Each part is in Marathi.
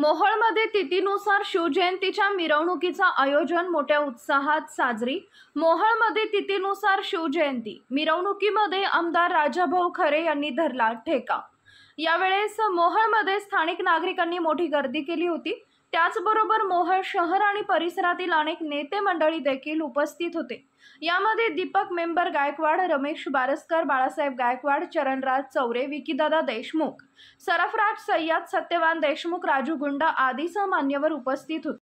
मोहोळमध्ये तिथीनुसार शिवजयंतीच्या मिरवणुकीचा आयोजन मोठ्या उत्साहात साजरी। मोहोळमध्ये तिथीनुसार शिवजयंती मिरवणुकीमध्ये आमदार राजाभाऊ खरे यांनी धरला ठेका। यावेळेस मोहोळमध्ये स्थानिक नागरिकांनी मोठी गर्दी केली होती। त्याचबरोबर मोहोळ शहर आणि परिसरातील अनेक नेते मंडळी देखील उपस्थित होते। यामध्ये दीपक मेंबर गायकवाड, रमेश बारसकर, बाळासाहेब गायकवाड, चरणराज चौरे, विकीदादा देशमुख, सरफराज सय्यद, सत्यवान देशमुख, राजू गुंडा आदीसह मान्यवर उपस्थित होते।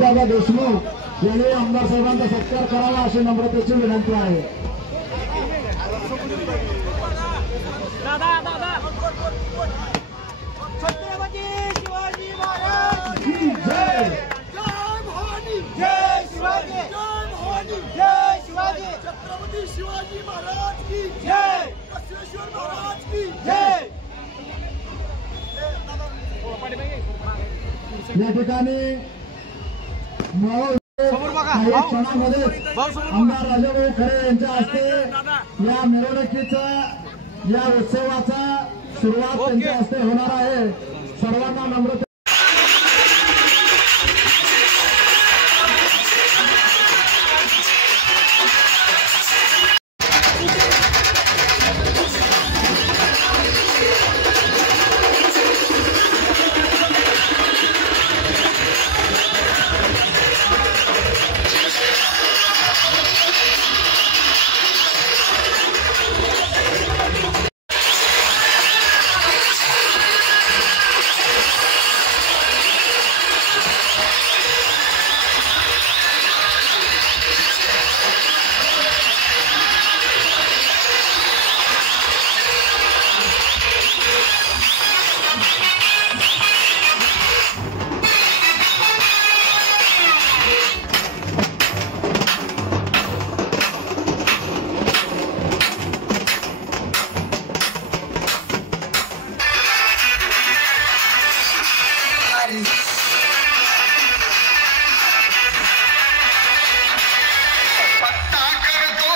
दादा देशमुख यांनी आमदार साहेबांचा सत्कार करावा अशी नम्रतेची विनंती आहे। छत्रपती शिवाजी महाराज की जय। जय भवानी, जय शिवाजी, जय भवानी, जय शिवाजी, छत्रपती शिवाजी महाराज की जय, बसवेश्वर महाराज की जय। या ठिकाणी काही क्षणामध्ये आमदार राजाभाऊ खरे यांच्या हस्ते या मिरवणुकीचा या उत्सवाचा सुरुवात त्यांच्या हस्ते होणार आहे। सर्वांना नम्र पत्ता कर दो